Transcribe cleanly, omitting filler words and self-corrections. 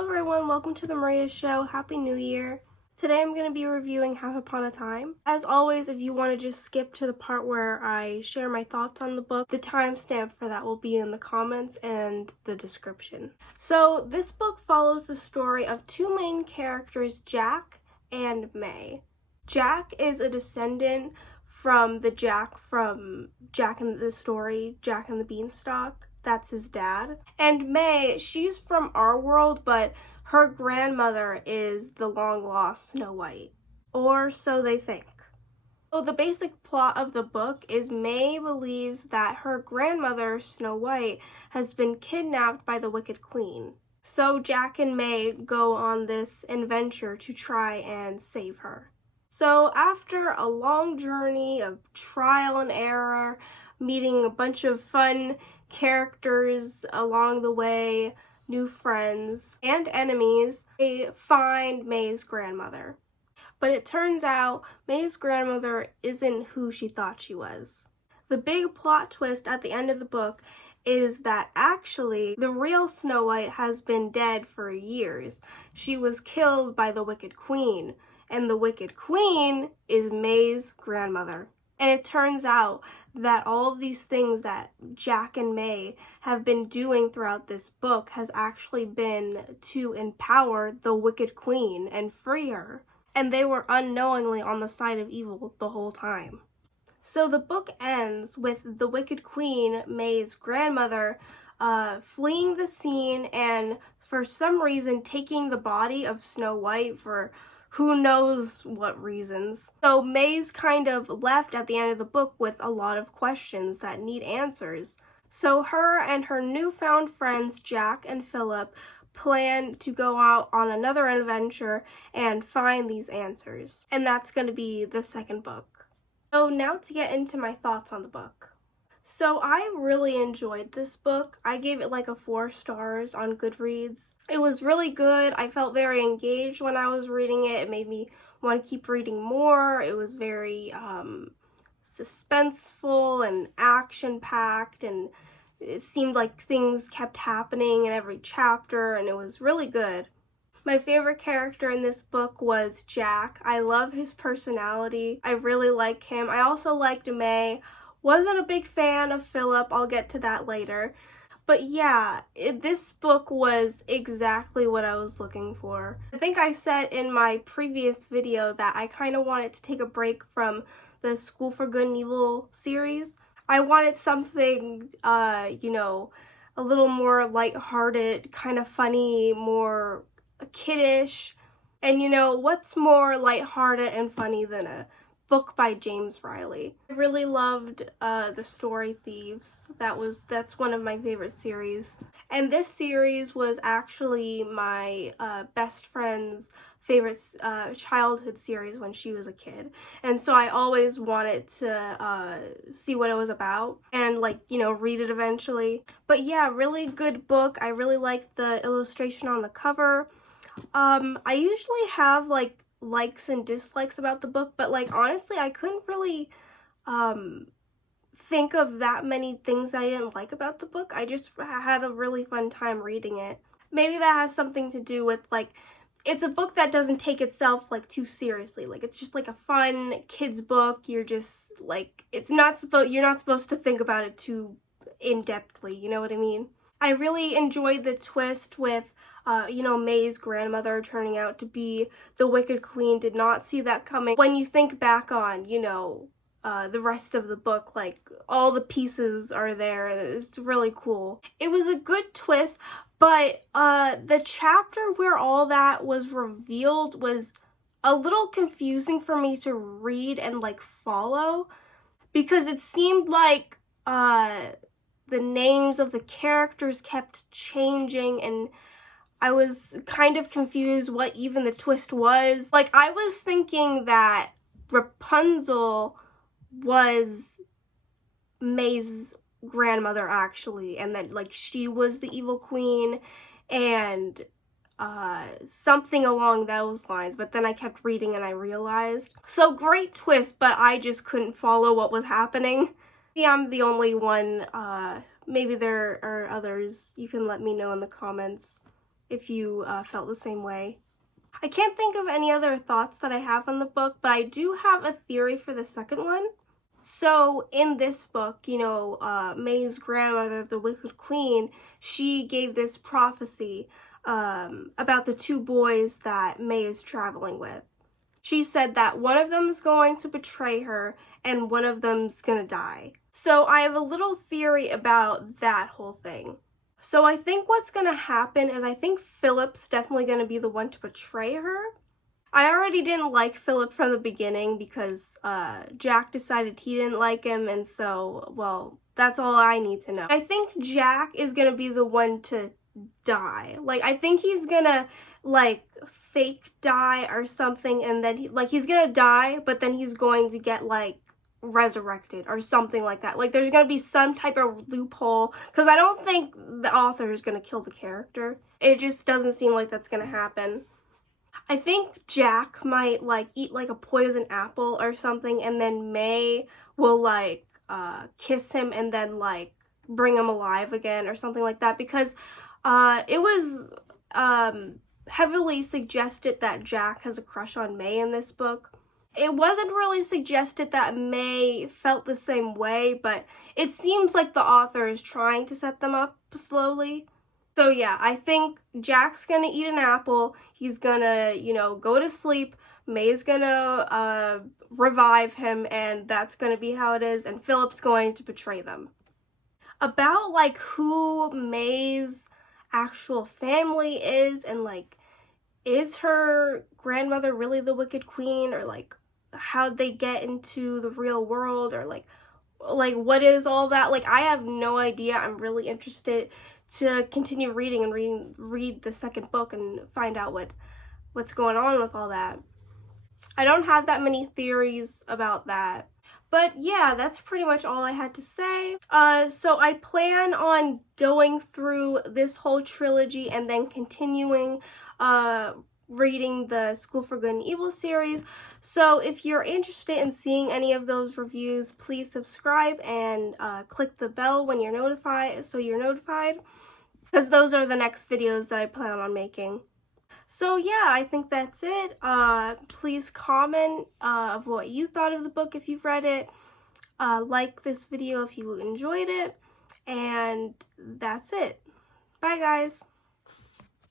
Hello everyone, welcome to the Maria Show. Happy New Year. Today I'm going to be reviewing Half Upon a Time. As always, if you want to just skip to the part where I share my thoughts on the book, the timestamp for that will be in the comments and the description. So this book follows the story of two main characters, Jack and May. Jack is a descendant from the Jack from Jack and the story, Jack and the Beanstalk. That's his dad. And May, she's from our world, but her grandmother is the long-lost Snow White. Or so they think. So the basic plot of the book is May believes that her grandmother, Snow White, has been kidnapped by the Wicked Queen. So Jack and May go on this adventure to try and save her. So after a long journey of trial and error, meeting a bunch of fun characters along the way, new friends and enemies, they find May's grandmother. But it turns out May's grandmother isn't who she thought she was. The big plot twist at the end of the book is that actually the real Snow White has been dead for years. She was killed by the Wicked Queen, and the Wicked Queen is May's grandmother. And it turns out that all of these things that Jack and May have been doing throughout this book has actually been to empower the Wicked Queen and free her. And they were unknowingly on the side of evil the whole time. So the book ends with the Wicked Queen, May's grandmother, fleeing the scene and for some reason taking the body of Snow White for who knows what reasons. So May's kind of left at the end of the book with a lot of questions that need answers. So her and her newfound friends, Jack and Philip, plan to go out on another adventure and find these answers. And that's going to be the second book. So now to get into my thoughts on the book. So I really enjoyed this book. I gave it like a 4 stars on Goodreads. It was really good. I felt very engaged when I was reading it. It made me want to keep reading more. It was very suspenseful and action-packed, and it seemed like things kept happening in every chapter, and it was really good. My favorite character in this book was Jack. I love his personality. I really like him. I also liked May. Wasn't a big fan of Philip, I'll get to that later. But yeah, this book was exactly what I was looking for. I think I said in my previous video that I kind of wanted to take a break from the School for Good and Evil series. I wanted something, you know, a little more lighthearted, kind of funny, more kiddish. And you know, what's more lighthearted and funny than a book by James Riley. I really loved the story Thieves. That's one of my favorite series. And this series was actually my best friend's favorite childhood series when she was a kid. And so I always wanted to see what it was about and, like, you know, read it eventually. But yeah, really good book. I really liked the illustration on the cover. I usually have like likes and dislikes about the book, but like honestly I couldn't really think of that many things that I didn't like about the book. I just had a really fun time reading it. Maybe that has something to do with like it's a book that doesn't take itself like too seriously. Like it's just like a fun kids book. You're just like you're not supposed to think about it too in-depthly, you know what I mean? I really enjoyed the twist with you know, May's grandmother turning out to be the Wicked Queen. Did not see that coming. When you think back on, you know, the rest of the book, like, all the pieces are there. It's really cool. It was a good twist, but the chapter where all that was revealed was a little confusing for me to read and, like, follow, because it seemed like the names of the characters kept changing, and I was kind of confused what even the twist was. Like, I was thinking that Rapunzel was May's grandmother, actually, and that, like, she was the evil queen, and something along those lines. But then I kept reading and I realized. So, great twist, but I just couldn't follow what was happening. Maybe I'm the only one. Maybe there are others. You can let me know in the comments if you felt the same way. I can't think of any other thoughts that I have on the book, but I do have a theory for the second one. So in this book, you know, May's grandmother, the Wicked Queen, she gave this prophecy about the two boys that May is traveling with. She said that one of them is going to betray her and one of them's gonna die. So I have a little theory about that whole thing. So I think what's gonna happen is I think Philip's definitely gonna be the one to betray her. I already didn't like Philip from the beginning because Jack decided he didn't like him, and so, well, that's all I need to know. I think Jack is gonna be the one to die. Like, I think he's gonna, like, fake die or something, and then he's gonna die, but then he's going to get, like, resurrected or something like that. Like, there's gonna be some type of loophole, because I don't think the author is gonna kill the character. It just doesn't seem like that's gonna happen. I think Jack might, like, eat, like, a poison apple or something, and then May will, like, kiss him and then, like, bring him alive again or something like that, because it was heavily suggested that Jack has a crush on May in this book. It wasn't really suggested that May felt the same way, but it seems like the author is trying to set them up slowly. So yeah, I think Jack's gonna eat an apple, he's gonna, you know, go to sleep, May's gonna revive him, and that's gonna be how it is, and Philip's going to betray them. About, like, who May's actual family is, and, like, is her grandmother really the Wicked Queen, or, like, how'd they get into the real world, or, like what is all that? Like, I have no idea. I'm really interested to continue reading and read the second book and find out what's going on with all that. I don't have that many theories about that. But yeah, that's pretty much all I had to say. So I plan on going through this whole trilogy and then continuing reading the School for Good and Evil series. So if you're interested in seeing any of those reviews, please subscribe and click the bell when you're notified, so you're notified, because those are the next videos that I plan on making. So yeah, I think that's it. Please comment of what you thought of the book if you've read it. Like this video if you enjoyed it. And that's it. Bye guys!